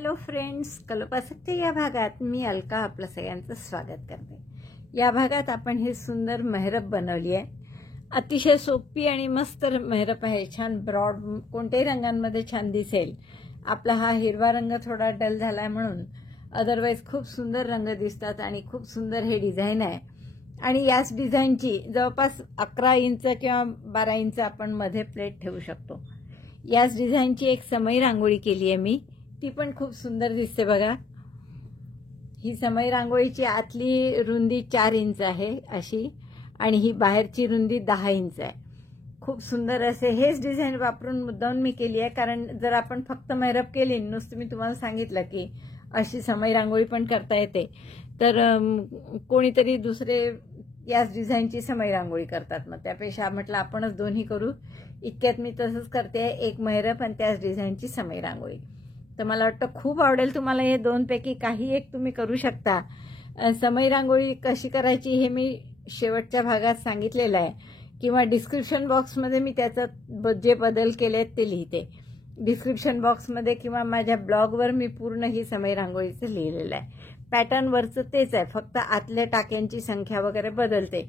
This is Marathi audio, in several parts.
हॅलो फ्रेंड्स, कल्पासच्या या भागात मी अलका आपलं सगळ्यांचं स्वागत करते। या भागात आपण हे सुंदर मेहरब बनवली आहे। अतिशय सोपी आणि मस्त मेहरब आहे। छान ब्रॉड कोणत्याही रंगांमध्ये छान दिसेल। आपला हा हिरवा रंग थोडा डल झालाय म्हणून, अदरवाइज खूप सुंदर रंग दिसतात आणि खूप सुंदर हे डिझाइन आहे। आणि याच डिझाइनची जवळपास 11 इंच किंवा 12 इंच आपण मध्ये प्लेट ठेवू शकतो। याच डिझाइनची एक समई रांगोळी केली आहे मी, ती पण खूप सुंदर दिसते बघा। ही समई रांगोळीची आतली रुंदी 4 इंच आहे अशी, आणि ही बाहेरची रुंदी 10 इंच आहे। खूप सुंदर असे हेच डिझाइन वापरून मुद्दाम मी केली आहे, कारण जर आपण फक्त मेहरब केली नुसतं मी तुम्हाला सांगितलं की अशी समई रांगोळी पण करता येते, तर कोणीतरी दुसरे याच डिझाइनची समई रांगोळी करतात। मग त्यापेक्षा म्हटलं आपणच दोन्ही करू। इतक्यात मी तसंच करते, एक मेहरब आणि त्याच डिझाइनची समई रांगोळी। तर मला वाटतं खूप आवडेल तुम्हाला। हे दोनपैकी काही एक तुम्ही करू शकता। समई रांगोळी कशी करायची हे मी शेवटच्या भागात सांगितलेलं आहे, किंवा डिस्क्रिप्शन बॉक्समध्ये मी त्याचा जे बदल केलेत ते लिहिते। डिस्क्रिप्शन बॉक्समध्ये किंवा माझ्या ब्लॉगवर मी पूर्ण ही समई रांगोळीचं लिहिलेलं आहे। पॅटर्न वरचं तेच आहे, फक्त आतल्या टाक्यांची संख्या वगैरे बदलते,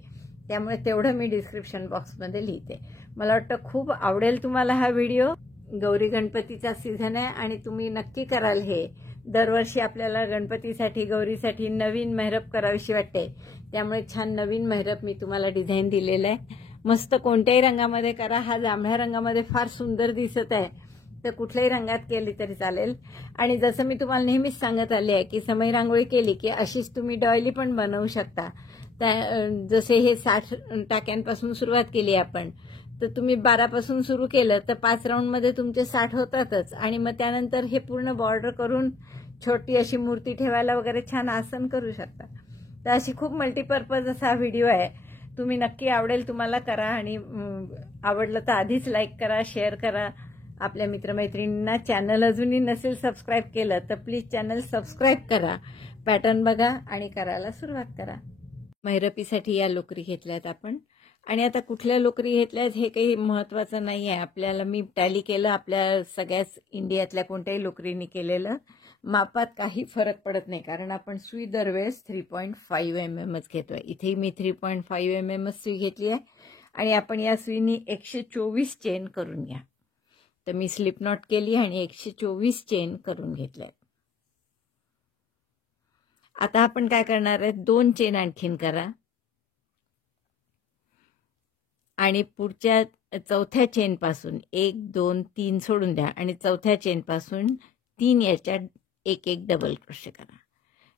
त्यामुळे तेवढं मी डिस्क्रिप्शन बॉक्समध्ये लिहिते। मला वाटतं खूप आवडेल तुम्हाला हा व्हिडिओ। गौरी गणपतीचा सीझन आहे आणि तुम्ही नक्की कराल हे। दरवर्षी आपल्याला गणपतीसाठी गौरीसाठी नवीन मेहरब करावीशी वाटते, त्यामुळे छान नवीन मेहरब मी तुम्हाला डिझाइन दिलेलं आहे। मस्त कोणत्याही रंगामध्ये करा। हा जांभळ्या रंगामध्ये फार सुंदर दिसत आहे, तर कुठल्याही रंगात केली तरी चालेल। आणि जसं मी तुम्हाला नेहमीच सांगत आले आहे की समई रांगोळी केली की अशीच तुम्ही डॉयली पण बनवू शकता। जसे हे 60 टाक्यांपासून सुरुवात केली आपण, तर तुम्ही 12 पासून सुरू केलं तर 5 राऊंडमध्ये तुमचे 60 होतातच। आणि मग त्यानंतर हे पूर्ण बॉर्डर करून छोटी अशी मूर्ती ठेवायला वगैरे छान आसन करू शकता। तर अशी खूप मल्टीपर्पज असा व्हिडिओ आहे। तुम्ही नक्की आवडेल तुम्हाला, करा। आणि आवडलं तर आधीच लाईक करा, शेअर करा आपल्या मित्रमैत्रिणींना। चॅनल अजूनही नसेल सबस्क्राईब केलं तर प्लीज चॅनल सबस्क्राईब करा, पॅटर्न बघा आणि करायला सुरुवात करा। मेहरबीसाठी या लोकरी घेतल्यात आपण, आणि आता कुठल्या लोकरी घेतल्यात हे काही महत्त्वाचं नाही आहे आपल्याला। मी टॅली केलं आपल्या सगळ्याच इंडियातल्या कोणत्याही लोकरीने केलेलं, मापात काही फरक पडत नाही, कारण आपण सुई दरवेळेस 3.5 mmच घेतोय। इथे मी 3.5 mm सुई घेतली आहे, आणि आपण या सुईनी 124 चेन करून घ्या। तर मी स्लिप नॉट केली आणि 124 चेन करून घेतल्या। आता आपण काय करणार आहे, 2 चेन आणखीन करा, आणि पुढच्या चौथ्या चेन पासून 1 2 3 सोडून द्या, आणि चौथ्या चेन पासून 3 याच्यात एक एक डबल क्रोशे करा।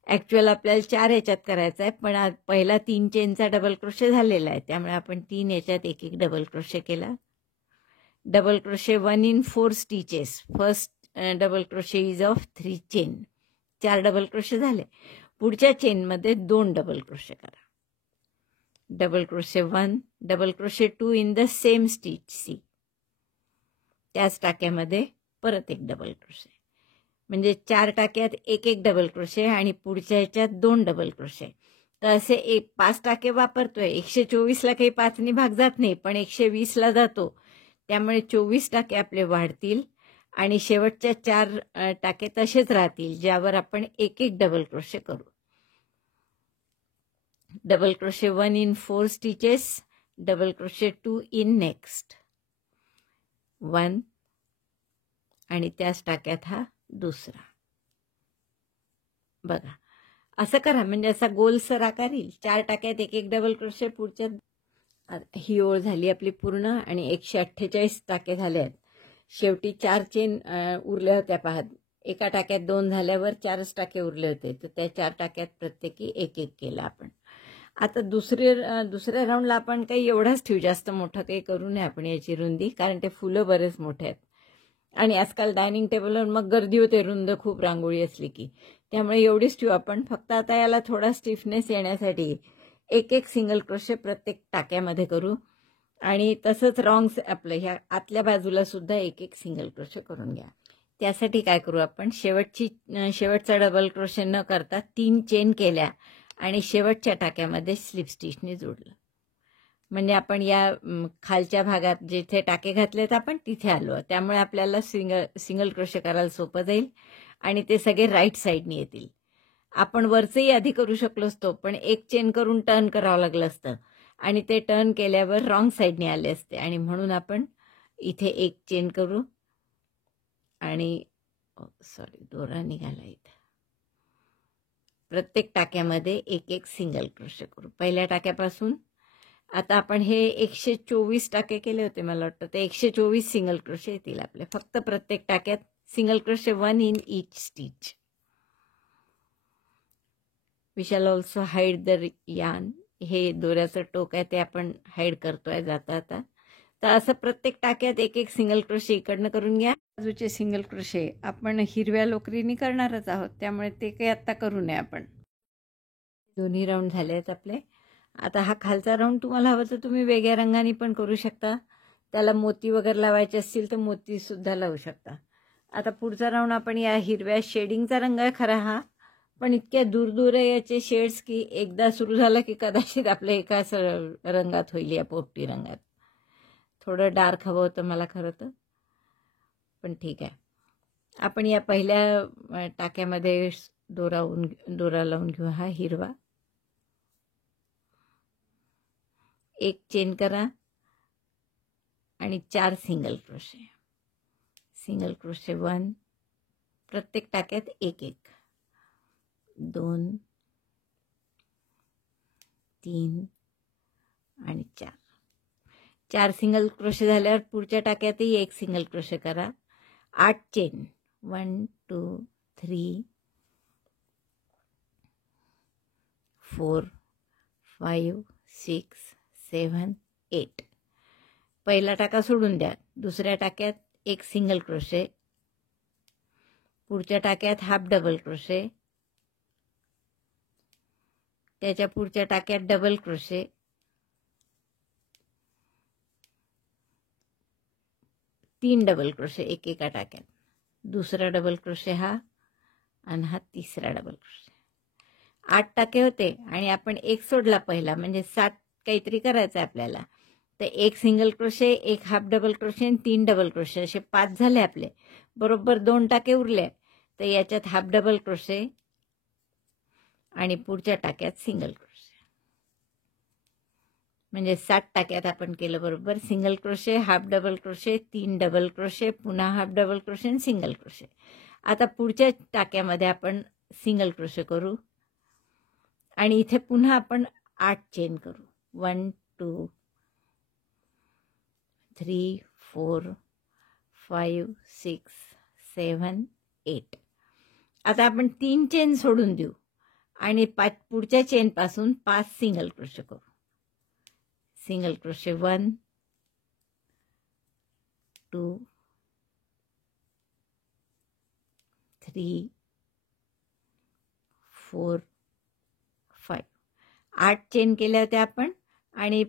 ऍक्च्युअल आपल्याला 4 याच्यात करायचा आहे, पण पहिला 3 चेनचा डबल क्रोशे झालेला आहे, त्यामुळे आपण 3 याच्यात एक एक डबल क्रोशे केला। Double crochet 1 in 4 stitches. First double crochet is of 3 chain. 4 double crochet झाले। पुढच्या चेनमध्ये 2 डबल क्रोशे करा। Double crochet 1, double crochet 2 in the same stitch सी। त्याच टाक्यामध्ये परत एक डबल क्रोशे, म्हणजे 4 टाक्यात एक एक डबल क्रोशे, आणि पुढच्या ह्याच्यात 2 डबल क्रोशे। तर असे 5 टाके वापरतोय। 124 ला काही 5 ने भाग जात नाही, पण 120 ला जातो, त्यामुळे 24 टाके आपले वाढतील, आणि शेवटच्या 4 टाके तसेच राहतील, ज्यावर आपण एक एक डबल क्रोशे करू। Double crochet 1 in 4 stitches, double crochet 2 in next 1, आणि त्याच टाक्यात हा दुसरा। बघा असं करा, म्हणजे असा गोलसर आकार येईल। 4 टाक्यात एक एक डबल क्रोशे, पुढच्या ही ओळ झाली आपली पूर्ण, आणि 148 टाके झाले आहेत। शेवटी 4 चेन उरल्या होत्या पहा, एका टाक्यात 2 झाल्यावर 4च टाके उरले होते, तर त्या 4 टाक्यात प्रत्येकी एक एक केला आपण। आता दुसऱ्या राऊंडला आपण काही एवढाच ठेवू, जास्त मोठं काही करू नये आपण याची रुंदी, कारण ते फुलं बरेच मोठे आहेत, आणि आजकाल डायनिंग टेबलवर मग गर्दी होते रुंद खूप रांगोळी असली की, त्यामुळे एवढीच ठेवू आपण। फक्त आता याला थोडा स्टिफनेस येण्यासाठी एक एक सिंगल क्रोशे प्रत्येक टाक्यामध्ये करू, आणि तसंच रॉंग आपलं ह्या आतल्या बाजूला सुद्धा एक एक सिंगल क्रोशे करून घ्या। त्यासाठी काय करू आपण, शेवटचा डबल क्रोशे न करता 3 चेन केल्या, आणि शेवटच्या टाक्यामध्ये स्लिप स्टिचने जोडलं, म्हणजे आपण या खालच्या भागात जिथे टाके घातलेत आपण तिथे आलो, त्यामुळे आपल्याला सिंगल क्रोशे करायला सोपं जाईल, आणि ते सगळे राईट साईडने येतील. आपण वरचंही आधी करू शकलो असतो, पण एक चेन करून टर्न करावं लागलं असतं आणि ते टर्न केल्यावर रॉंग साईडने आले असते. आणि म्हणून आपण इथे एक चेन करू आणि सॉरी दोरा निघाला इथे. प्रत्येक टाक्यामध्ये एक एक सिंगल क्रोशे करू. पहिल्या टाक्यापासून आता आपण हे 124 टाके केले होते मला वाटतं, ते 124 सिंगल क्रोशे येतील आपले. फक्त प्रत्येक टाक्यात single crochet 1 in each stitch. We shall also hide the yarn. हे दोऱ्याचं टोक आहे ते आपण हाईड करतोय जाता आता. तर असं प्रत्येक टाक्यात एक एक सिंगल क्रोशे इकडनं करून घ्या. बाजूचे सिंगल क्रोशे आपण हिरव्या लोकरीने करणारच आहोत, त्यामुळे ते काही आत्ता करू नये आपण. दोन्ही राऊंड झाले आहेत आपले. आता हा खालचा राऊंड तुम्हाला हवं तर तुम्ही वेगळ्या रंगाने पण करू शकता. त्याला मोती वगैरे लावायचे असतील तर मोतीसुद्धा लावू शकता. आता पुढचा राऊंड आपण या हिरव्या शेडिंगचा रंग आहे खरा हा, पण इतक्या दूर दूर आहे याचे शेड्स की एकदा सुरू झाला की कदाचित आपल्या एकाच रंगात होईल, या पोपटी रंगात. थोडं डार्क हवं होतं मला खरं तर, पण ठीक आहे. आपण या पहिल्या टाक्यामध्ये दोरा लावून घेऊ हा हिरवा. एक चेन करा आणि 4 सिंगल क्रोशे. सिंगल क्रोशे 1, प्रत्येक टाक्यात एक एक, 2, 3 आणि 4. 4 सिंगल क्रोशे झाल्यावर पुढच्या टाक्यातही एक सिंगल क्रोशे करा. 8 चेन, 1 2 3 4 5 6 7 8. पहिला टाका सोडून द्या. दुसऱ्या टाक्यात एक सिंगल क्रोशे, पुढच्या टाक्यात हाफ डबल क्रोशे, त्याच्या पुढच्या टाक्यात डबल क्रोशे, तीन डबल क्रोशे एका टाक्यात, दुसरा डबल क्रोशे हा आणि हा तिसरा डबल क्रोशे. 8 टाके होते आणि आपण एक सोडला पहिला, म्हणजे 7 काहीतरी करायचं आहे आपल्याला. तर एक सिंगल क्रोशे, एक हाफ डबल क्रोशे आणि 3 डबल क्रोशे, असे 5 झाले आपले. बरोबर 2 टाके उरले. तर याच्यात हाफ डबल क्रोशे आणि पुढच्या टाक्यात सिंगल क्रोशे, म्हणजे 7 टाक्यात आपण केलं बरोबर. Single crochet, half double crochet, 3 double crochet, पुन्हा हाफ डबल क्रोशे आणि सिंगल क्रोशे. आता पुढच्या टाक्यामध्ये आपण सिंगल क्रोशे करू आणि इथे पुन्हा आपण 8 चेन करू. 1 2 3 4 5 6 7 8. आता आपण 3 चेन सोडून देऊ आणि पुढच्या चेनपासून 5 सिंगल क्रोशे करू. Single crochet 1 2 3 4 5. 8 चेन केल्या होत्या आपण आणि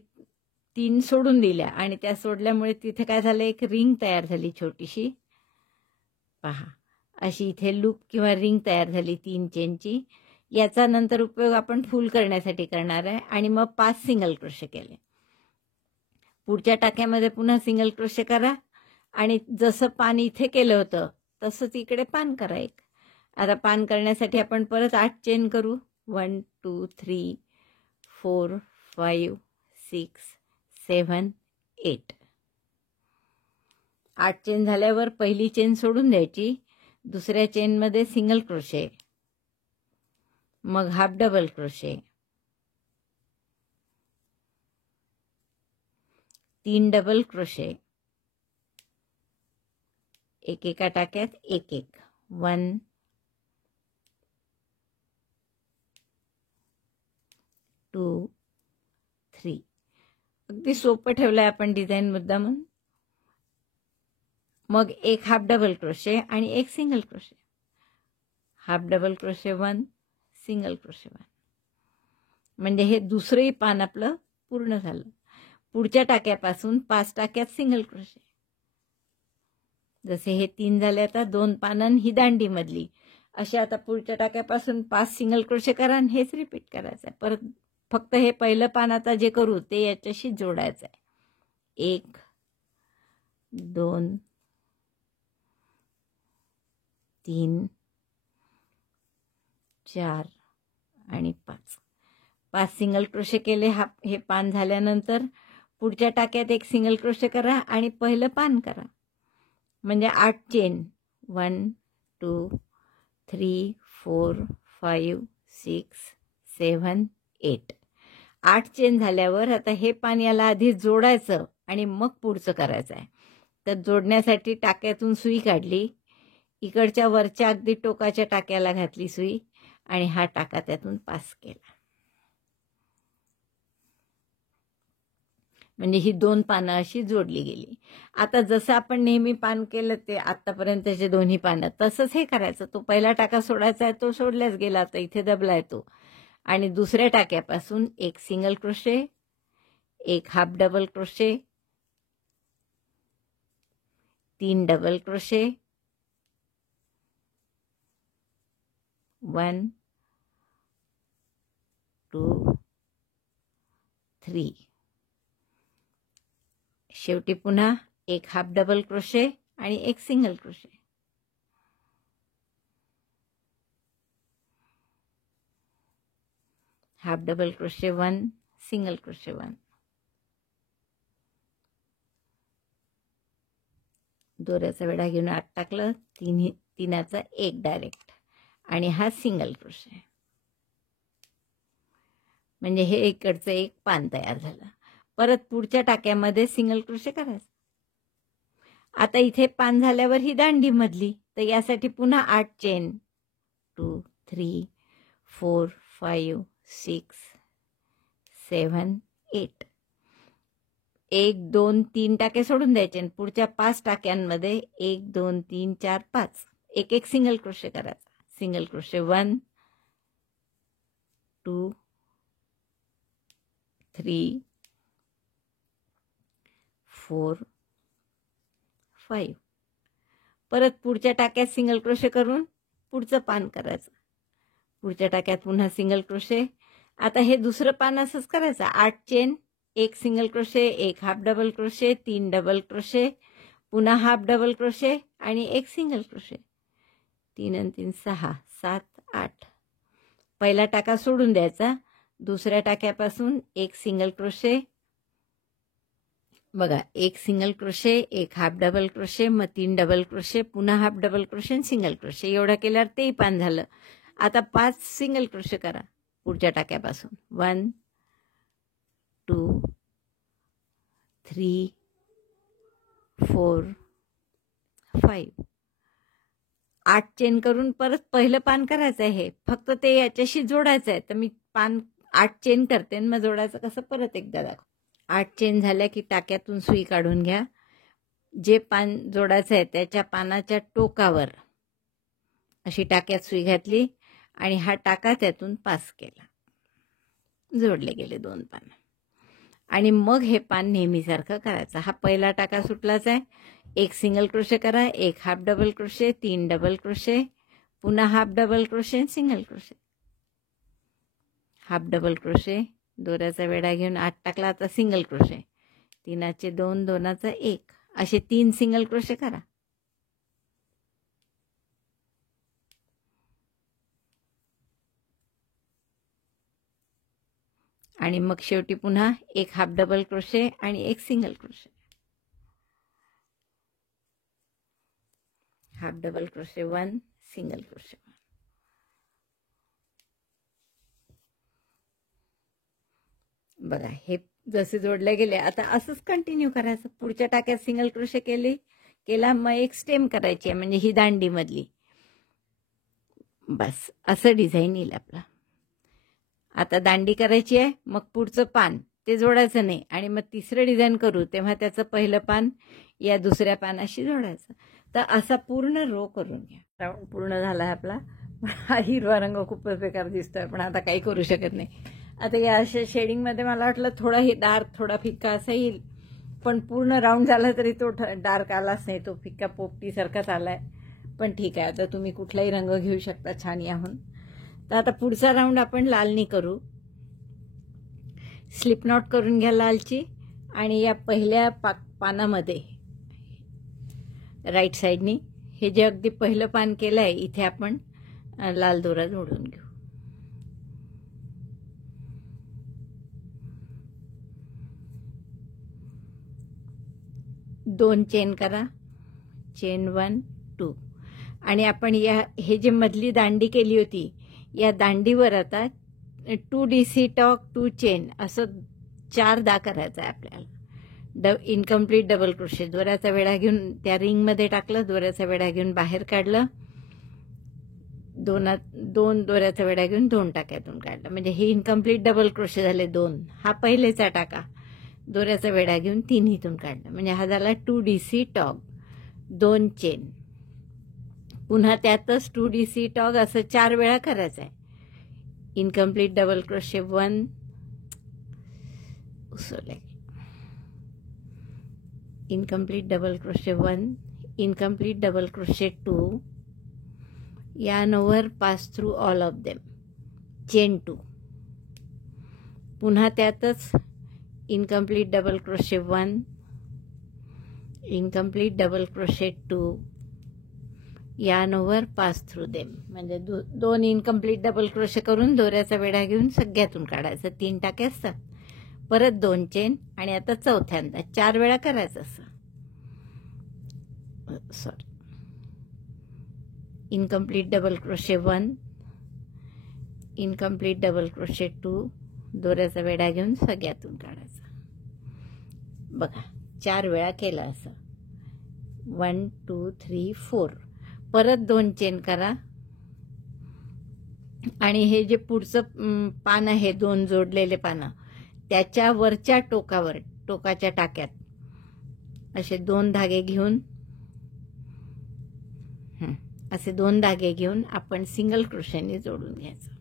3 सोडून दिल्या आणि त्या सोडल्यामुळे तिथे काय झालं, एक रिंग तयार झाली छोटीशी. पहा, अशी इथे लूप किंवा रिंग तयार झाली 3 चेनची. याचा नंतर उपयोग आपण फुल करण्यासाठी करणार आहे. आणि मग 5 सिंगल क्रोशे केले. पुढच्या टाक्यामध्ये पुन्हा सिंगल क्रोशे करा आणि जसं पान इथे केलं होतं तसंच इकडे पान करा एक. आता पान करण्यासाठी आपण परत 8 चेन करू. 1 2 3 4 5 6 7 8. 8 चेन झाल्यावर पहिली चेन सोडून द्यायची. दुसऱ्या चेनमध्ये सिंगल क्रोशे, मग half double crochet, 3 double crochet, एका टाक्यात एक एक, 1 2 3. अगदी सोपं ठेवलंय आपण डिझाईन मुद्दामून. मग एक हाफ डबल क्रोशे आणि एक single crochet. Half double crochet 1, single crochet 1. म्हणजे हे दुसरंही पान आपलं पूर्ण झालं. पुढच्या टाक्यापासून 5 टाक्यात सिंगल क्रोशे. जसे हे 3 झाले, आता 2 पानं ही दांडी मधली, असे आता पुढच्या टाक्यापासून 5 सिंगल क्रोशे करा आणि हेच रिपीट करायचं आहे परत. फक्त हे पहिलं पान आता जे करू ते याच्याशी जोडायचं आहे. 1 2 3 4 आणि 5 सिंगल क्रोशे केले. हे पान झाल्यानंतर पुढच्या टाक्यात एक सिंगल क्रोशे करा आणि पहिलं पान करा. म्हणजे 8 चेन. 1 2 3 4 5 6 7 8. 8 चेन झाल्यावर आता हे पान याला आधी जोडायचं आणि मग पुढचं करायचं आहे. तर जोडण्यासाठी टाक्यातून सुई काढली, इकडच्या वरच्या अगदी टोकाच्या टाक्याला घातली सुई आणि हा टाका त्यातून पास केला. म्हणजे ही 2 पानं अशी जोडली गेली. आता जसं आपण नेहमी पान केलं ते आतापर्यंतचे दोन्ही पानं तसंच हे करायचं. तो पहिला टाका सोडायचा आहे, तो सोडल्याच गेला, आता इथे दबलाय तो. आणि दुसऱ्या टाक्यापासून एक सिंगल क्रोशे, एक half double crochet, 3 double crochet, 1 2 3. शेवटी पुन्हा एक हाफ डबल क्रोशे आणि एक single crochet. Half double crochet 1, single crochet 1. दोऱ्याचा वेढा घेऊन आत टाकलं, तिनाचा एक डायरेक्ट आणि हा सिंगल क्रोशे. म्हणजे हे इकडचं एक पान तयार झालं. परत पुढच्या टाक्यामध्ये सिंगल क्रोशे करायचं. आता इथे पान झाल्यावर ही दांडी मधली, तर यासाठी पुन्हा 8 चेन. 2 3 4 5 6 7 8. 1 2 3 टाके सोडून द्यायचे आणि पुढच्या 5 टाक्यांमध्ये 1 2 3 4 5 एक एक सिंगल क्रोशे करायचा. Single crochet 1 2 3 4 5. परत पुढच्या टाक्यात सिंगल क्रोशे करून पुढचं पान करायचं. पुढच्या टाक्यात पुन्हा सिंगल क्रोशे. आता हे दुसरं पान असंच करायचं. 8 चेन, एक सिंगल क्रोशे, एक half double crochet, 3 double crochet, पुन्हा हाफ डबल क्रोशे आणि एक सिंगल क्रोशे. 3 आणि 3 6 7 8. पहिला टाका सोडून द्यायचा. दुसऱ्या टाक्यापासून एक सिंगल क्रोशे, बघा, एक सिंगल क्रोशे, एक हाफ डबल क्रोशे, मग 3 डबल क्रोशे, पुन्हा हाफ डबल क्रोशे आणि सिंगल क्रोशे. एवढं केल्यावर तेही पान झालं. आता 5 सिंगल क्रोशे करा पुढच्या टाक्यापासून. 1 2 3 4 5. 8 चेन करून परत पहिलं पान करायचं आहे. हे फक्त ते याच्याशी जोडायचं आहे. तर मी पान 8 चेन करते आणि मग जोडायचं कसं परत एकदा दाखव. 8 चेन झाल्या की टाक्यातून सुई काढून घ्या. जे पान जोडायचं आहे त्याच्या पानाच्या टोकावर अशी टाक्यात सुई घातली आणि हा टाका त्यातून पास केला. जोडले गेले 2 पान. आणि मग हे पान नेहमीसारखं करायचं. हा पहिला टाका सुटलाच आहे. एक सिंगल क्रोशे करा, एक half double crochet, 3 double crochet, पुन्हा half double crochet, single crochet. Half double crochet, दोऱ्याचा वेढा घेऊन आत टाकला. आता सिंगल क्रोशे. 3चे 2, 2चा 1, असे 3 सिंगल क्रोशे करा. आणि मग शेवटी पुन्हा एक हाफ डबल क्रोशे आणि एक single crochet. Half double crochet 1, single crochet 1. बघा, हे जसे जोडले गेले. आता असंच कंटिन्यू करायचं. पुढच्या टाक्यात सिंगल क्रोशे केला, मग एक स्टेम करायची आहे, म्हणजे ही दांडी मधली. बस असं डिझाईन येईल आपला. आता दांडी करायची आहे, मग पुढचं पान ते जोडायचं नाही आणि मग तिसरं डिझाईन करू तेव्हा त्याचं पहिलं पान या दुसऱ्या पानाशी जोडायचं. तर असा पूर्ण रो करून घ्या. राऊंड पूर्ण झाला आपला. हा हिरवा रंग खूपच बेकार दिसतोय, पण आता काही करू शकत नाही. आता या अशा शेडिंगमध्ये मला वाटलं थोडा हे डार्क थोडा फिक्का असा येईल, पण पूर्ण राऊंड झाला तरी तो डार्क आलाच नाही. तो फिक्का पोपटीसारखाच आलाय. पण ठीक आहे, आता तुम्ही कुठलाही रंग घेऊ शकता छान याहून. तर आता पुढचा राऊंड आपण लालनी करू. स्लिप नॉट करून घ्या लालची आणि या पहिल्या पानामध्ये राईट साईडनी हे जे अगदी पहिलं पान केलंय इथे आपण लाल दोरा जोडून घेऊ. 2 चेन करा, चेन 1 2 आणि आपण हे जे मधली दांडी केली होती या दांडीवर आता 2 DC टॉक 2 चेन असं 4दा करायचं आहे आपल्याला. इनकम्प्लीट डबल क्रोशे, दोऱ्याचा वेढा घेऊन त्या रिंगमध्ये टाकलं, दोऱ्याचा वेढा घेऊन बाहेर काढलं, दोन दोऱ्याचा वेढा घेऊन 2 टाक्यातून काढलं, म्हणजे हे इनकम्प्लीट डबल क्रोशे झाले 2. हा पहिलेचा टाका, दोऱ्याचा वेढा घेऊन 3 इथून काढलं, म्हणजे हा झाला 2 DC टॉग 2 चेन. पुन्हा त्यातच 2 DC टॉग असं 4 वेळा करायचं आहे. इनकम्प्लीट डबल क्रोशे 1 उसवले, incomplete double crochet 1, incomplete double crochet 2, yarn over pass through all of them, chain 2. पुन्हा त्यातच incomplete double crochet 1, incomplete double crochet 2, yarn over pass through them, म्हणजे 2 इनकम्प्लीट डबल क्रोशे करून दोऱ्याचा वेढा घेऊन सगळ्यातून काढायचं. 3 टाके असतात, परत 2 चेन आणि आता चौथ्यांदा 4 वेळा करायचं असं. Sorry, incomplete double crochet 1, incomplete double crochet 2, दोऱ्याचा वेढा घेऊन सगळ्यातून काढायचा. बघा 4 वेळा केलं असं. 1 2 3 4, परत 2 चेन करा आणि हे जे पुढचं पान आहे 2 जोडलेले पानं त्याच्या वरच्या टोकावर, टोकाच्या टाक्यात असे 2 धागे घेऊन, असे 2 धागे घेऊन आपण सिंगल क्रोशेने जोडून घ्यायचं.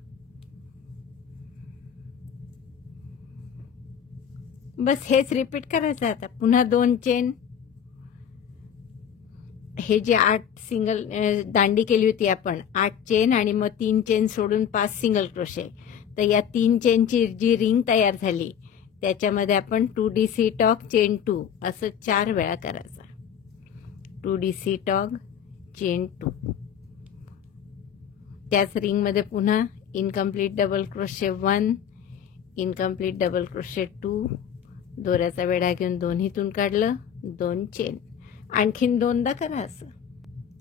बस हेच रिपीट करायचं. आता पुन्हा 2 चेन, हे जे 8 सिंगल दांडी केली होती आपण 8 चेन आणि मग 3 चेन सोडून 5 सिंगल क्रोशे, तर या 3 चेनची जी रिंग तयार झाली त्याच्यामध्ये आपण 2 DC टॉक चेन 2 असं 4 वेळा करायचा. 2 DC टॉक चेन 2, त्याच रिंगमध्ये पुन्हा incomplete double crochet 1, incomplete double crochet 2, दोऱ्याचा वेढा घेऊन दोन्हीतून काढलं, 2 चेन, आणखीन 2दा करा असं.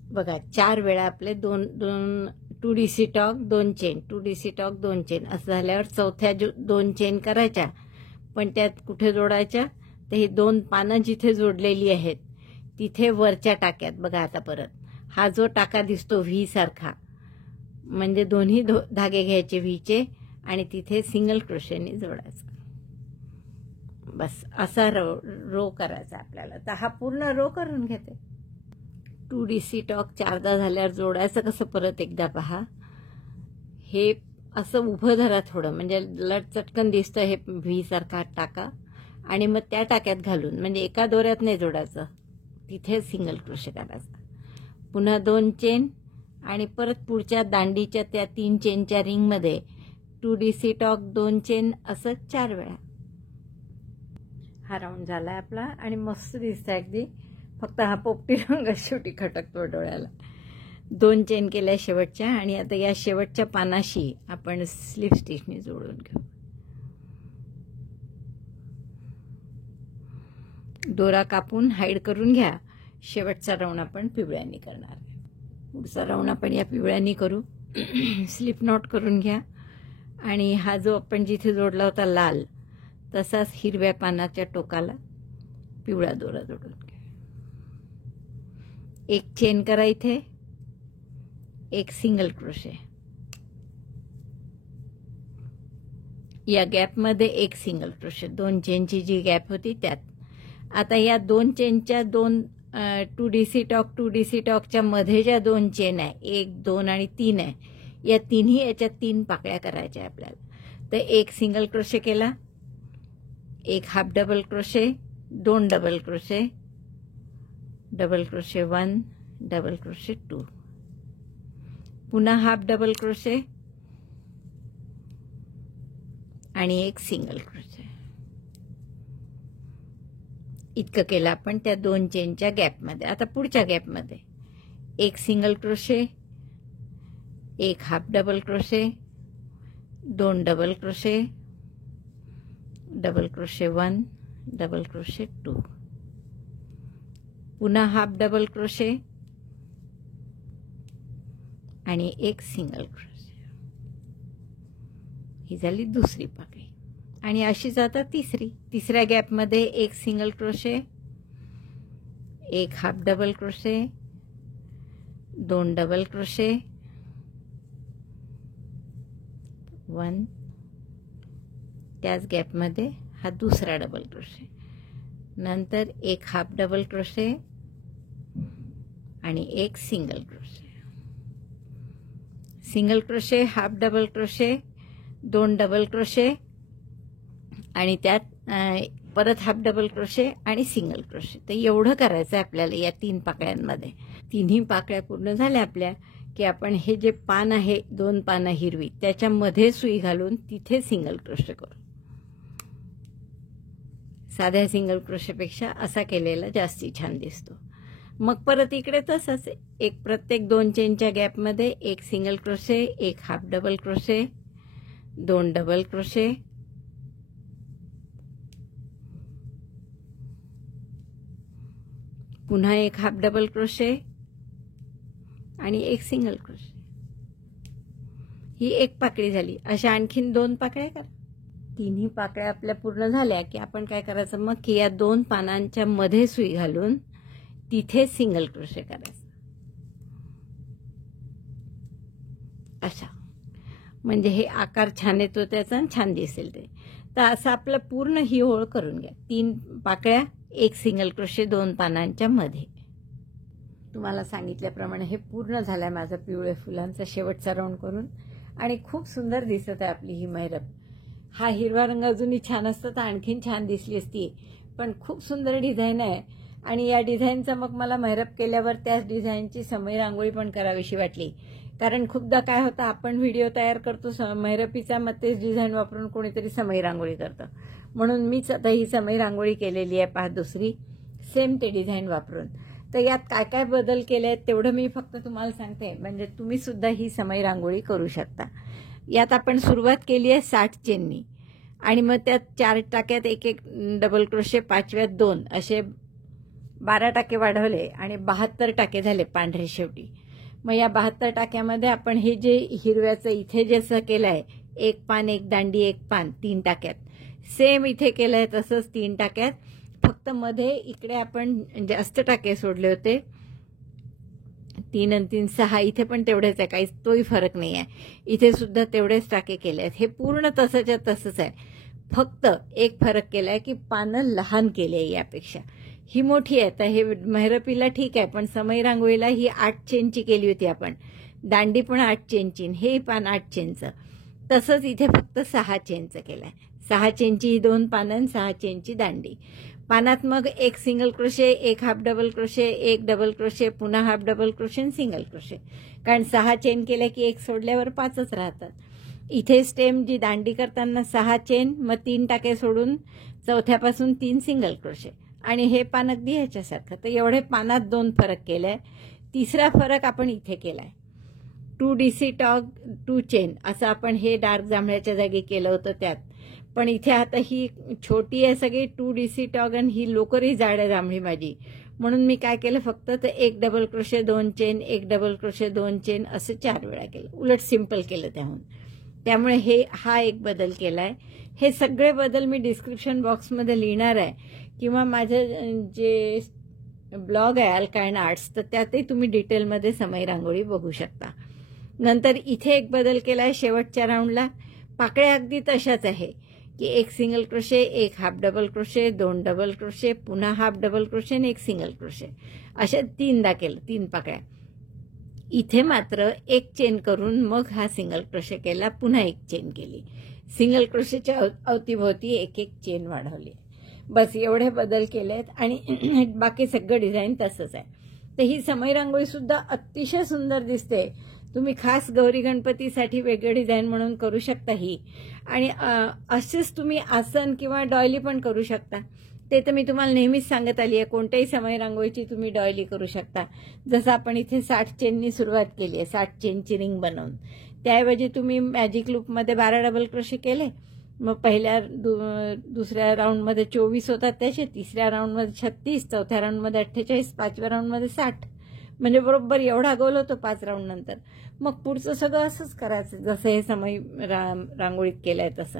बघा 4 वेळा आपले 2 DC talk 2 chain, 2 DC talk 2 chain असं झाल्यावर चौथ्या 2 चेन करायच्या, पण त्यात कुठे जोडायच्या, तर हे 2 पानं जिथे जोडलेली आहेत तिथे वरच्या टाक्यात. बघा आता परत हा जो टाका दिसतो व्ही सारखा, म्हणजे दोन्ही धागे घ्यायचे व्हीचे आणि तिथे सिंगल क्रोशेने जोडायचं. बस असा रो करायचा आपल्याला. तर हा पूर्ण रो करून घेते. 2 DC टॉक 4दा झाल्यावर जोडायचं कसं परत एकदा पहा. हे असं उभं धरा थोडं, म्हणजे लट चटकन दिसतं हे व्ही सारखा टाका, आणि मग त्या टाक्यात घालून, म्हणजे एका दोऱ्यात नाही जोडायचं, तिथे सिंगल क्रोशे करायचा. पुन्हा 2 चेन आणि परत पुढच्या दांडीच्या त्या 3 चेनच्या रिंगमध्ये 2 DC टॉक 2 चेन असं 4 वेळा. हा राऊंड झाला आपला आणि मस्त दिसतं अगदी. फक्त हा पोपटी रंग शेवटी खटकतो डोळ्याला. 2 चेन केल्या शेवटच्या आणि आता या शेवटच्या पानाशी आपण स्लिप स्टिचने जोडून घेऊ. दोरा कापून हाईड करून घ्या. शेवटचा राऊंड आपण पिवळ्यांनी करणार आहे. पुढचा राऊंड आपण या पिवळ्यांनी करू. स्लिप नॉट करून घ्या आणि हा जो आपण जिथे जोडला होता लाल, तसाच हिरव्या पानाच्या टोकाला पिवळा दोरा जोडून घ्या. 1 चेन करा इथे, 1 सिंगल क्रोशे, या गॅपमध्ये 1 सिंगल क्रोशे, 2 चेनची जी गॅप होती त्यात. आता या 2 चेनच्या 2 DC टॉक 2 DC टॉकच्या मध्ये ज्या 2 चेन आहे, 1 2 आणि 3 आहे, या तिन्ही याच्यात 3 पाकळ्या करायच्या आपल्याला. तर 1 सिंगल क्रोशे केला, 1 half double crochet, 2 double crochet, double crochet 1, double crochet 2, पुन्हा हाफ डबल क्रोशे आणि 1 सिंगल क्रोशे. इतकं केलं आपण त्या 2 चेनच्या गॅपमध्ये. आता पुढच्या गॅपमध्ये 1 single crochet, 1 half double crochet, 2 double crochet, double crochet 1, double crochet 2, पुन्हा हाफ डबल क्रोशे आणि एक सिंगल क्रोशे. ही झाली दुसरी पाकळी. आणि अशीच आता तिसऱ्या गॅपमध्ये एक सिंगल क्रोशे, एक half double crochet, 2 double crochet, 1, त्याच गॅपमध्ये हा दुसरा डबल क्रोशे, नंतर एक हाफ डबल क्रोशे आणि एक single crochet. Single crochet, half double crochet, 2 double crochet आणि त्यात परत हाफ डबल क्रोशे आणि सिंगल क्रोशे. तर एवढं करायचं आहे आपल्याला या 3 पाकळ्यांमध्ये. तिन्ही पाकळ्या पूर्ण झाल्या आपल्या की आपण हे जे पान आहे 2 पानं हिरवी त्याच्यामध्ये सुई घालून तिथे सिंगल क्रोशे करू. साध्या सिंगल क्रोशेपेक्षा असा केलेला जास्ती छान दिसतो. मग परत इकडे तसंच एक प्रत्येक 2 चेनच्या गॅपमध्ये एक सिंगल क्रोशे, एक half double crochet, 2 double crochet, पुन्हा एक हाफ डबल क्रोशे आणि एक सिंगल क्रोशे. ही एक पाकळी झाली. अशा आणखीन 2 पाकळ्या करा. तिन्ही पाकळ्या आपल्या पूर्ण झाल्या की आपण काय करायचं मग की या 2 पानांच्या मध्ये सुई घालून तिथे सिंगल क्रोशे करायचं. अशा म्हणजे हे आकार छान येतो त्याचा आणि छान दिसेल ते. तर असं आपलं पूर्ण ही ओळ करून घ्या. 3 पाकळ्या, एक सिंगल क्रोशे 2 पानांच्या मध्ये. तुम्हाला सांगितल्याप्रमाणे हे पूर्ण झालंय माझं पिवळे फुलांचा शेवटचा राऊंड करून आणि खूप सुंदर दिसत आहे आपली ही मैरप. हा हिरवा रंग अजूनही छान असतं तर आणखीन छान दिसली असती, पण खूप सुंदर डिझाईन आहे. आणि या डिझाईनचा मग मला मैरप केल्यावर त्याच डिझाईनची समय रांगोळी पण करावीशी वाटली. कारण खूपदा काय होतं आपण व्हिडिओ तयार करतो मैरपीचा, मग तेच डिझाईन वापरून कोणीतरी समय रांगोळी करतं. म्हणून मीच आता ही समय रांगोळी केलेली आहे पहा दुसरी सेम ते डिझाईन वापरून. तर यात काय काय बदल केले आहेत तेवढं मी फक्त तुम्हाला सांगते, म्हणजे तुम्ही सुद्धा ही समय रांगोळी करू शकता. यात आपण सुरुवात केली आहे 60 चेननी आणि मग त्यात 4 टाक्यात एक एक डबल क्रोशे, 5व्यात 2 असे 12 टाके वाढवले आणि 72 टाके झाले पांढरे शेवटी. मग या 72 टाक्यामध्ये आपण हे जे हिरव्याचं इथे जसं केलं आहे, एक पान एक दांडी एक पान 3 टाक्यात, सेम इथे केलं आहे तसंच 3 टाक्यात. फक्त मध्ये इकडे आपण जास्त टाके सोडले होते, 3 आणि 3 6. इथे पण तेवढेच आहे, काही तोही फरक नाही आहे. इथे सुद्धा तेवढेच टाके केले आहेत. हे पूर्ण तसंच्या तसंच आहे. फक्त एक फरक केला आहे की पानं लहान केली आहे यापेक्षा. ही मोठी आहे. तर हे मैरपीला ठीक आहे, पण समय रांगोळीला ही 8 चेनची केली होती आपण. दांडी पण 8 चेनची, हे पान 8 चेनचं. तसंच इथे फक्त 6 चेनचं केलं आहे. 6 चेनची ही 2 पानं, 6 चेनची दांडी. पानात मग एक सिंगल क्रोशे, एक हाफ डबल क्रोशे, एक डबल क्रोशे, पुन्हा हाफ डबल क्रोशे आणि सिंगल क्रोशे. कारण 6 चेन केल्या की एक सोडल्यावर 5च राहतात. इथे स्टेम जी दांडी करताना 6 चेन, मग 3 टाके सोडून चौथ्यापासून 3 सिंगल क्रोशे आणि हे पान अगदी ह्याच्यासारखं. तर एवढे पानात 2 फरक केलाय. तिसरा फरक आपण इथे केलाय. 2 DC टॉग 2 चेन असं आपण हे डार्क जांभळ्याच्या जागी केलं होतं त्यात. पण इथे आता ही छोटी आहे सगळी 2 DC टॉग आणि ही लोकरही जाड आहे जांभळी माझी. म्हणून मी काय केलं फक्त तर एक डबल क्रोशे 2 चेन, एक डबल क्रोशे 2 चेन असं 4 वेळा केलं. उलट सिंपल केलं त्याहून. त्यामुळे हा एक बदल केलाय. हे सगळे बदल मी डिस्क्रिप्शन बॉक्समध्ये लिहिणार आहे किंवा माझं जे ब्लॉग आहे अल्का अँड आर्ट्स, तर त्यातही तुम्ही डिटेलमध्ये समय रांगोळी बघू शकता. नंतर इथे एक बदल केलाय शेवटच्या राऊंडला. पाकळ्या अगदी तशाच आहे की एक सिंगल क्रोशे, एक half double crochet, 2 double crochet, पुन्हा हाफ डबल क्रोशे आणि एक सिंगल क्रोशे, अशा 3दा केलं 3 पाकळ्या. इथे मात्र एक चेन करून मग हा सिंगल क्रोशे केला, पुन्हा एक चेन केली. सिंगल क्रोशेच्या अवतीभोवती एक एक चेन वाढवली. बस एवढे बदल केले आहेत आणि बाकी सगळं डिझाईन तसंच आहे. तर ही समय रांगोळी सुद्धा अतिशय सुंदर दिसते. तुम्ही खास गौरी गणपतीसाठी वेगळं डिझाईन म्हणून करू शकता ही. आणि असेच तुम्ही आसन किंवा डॉयली पण करू शकता. ते तर मी तुम्हाला नेहमीच सांगत आली आहे, कोणत्याही समय रांगोळीची तुम्ही डॉयली करू शकता. जसं आपण इथे 60 चेननी सुरुवात केली आहे, 60 चेनची रिंग बनवून. त्याऐवजी तुम्ही मॅजिक लूपमध्ये 12 डबल क्रोशे केले, मग पहिल्या दुसऱ्या राऊंडमध्ये 24 होतात त्याचे, तिसऱ्या राऊंडमध्ये 36, चौथ्या राऊंडमध्ये 48, पाचव्या राऊंडमध्ये 60. म्हणजे बरोबर एवढा गोल होतो 5 राऊंड नंतर. मग पुढचं सगळं असंच करायचं जसं हे समय रांगोळीत केलंय तसं.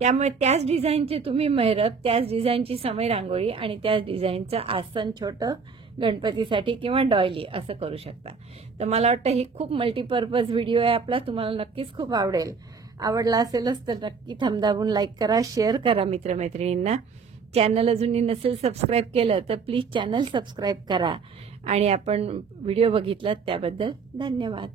त्यामुळे त्याच डिझाईनचे तुम्ही मेहरब, त्याच डिझाईनची समय रांगोळी आणि त्याच डिझाईनचं आसन छोटं गणपतीसाठी किंवा डॉयली असं करू शकता. तर मला वाटतं ही खूप मल्टीपर्पज व्हिडिओ आहे आपला, तुम्हाला नक्कीच खूप आवडेल. आवडला असेलच तर नक्की थंब दाबून लाईक करा, शेअर करा मित्रमैत्रिणींना. चॅनल अजूनही नसेल सबस्क्राईब केलं तर प्लीज चॅनल सबस्क्राईब करा. आणि आपण व्हिडिओ बघितलात त्याबद्दल धन्यवाद.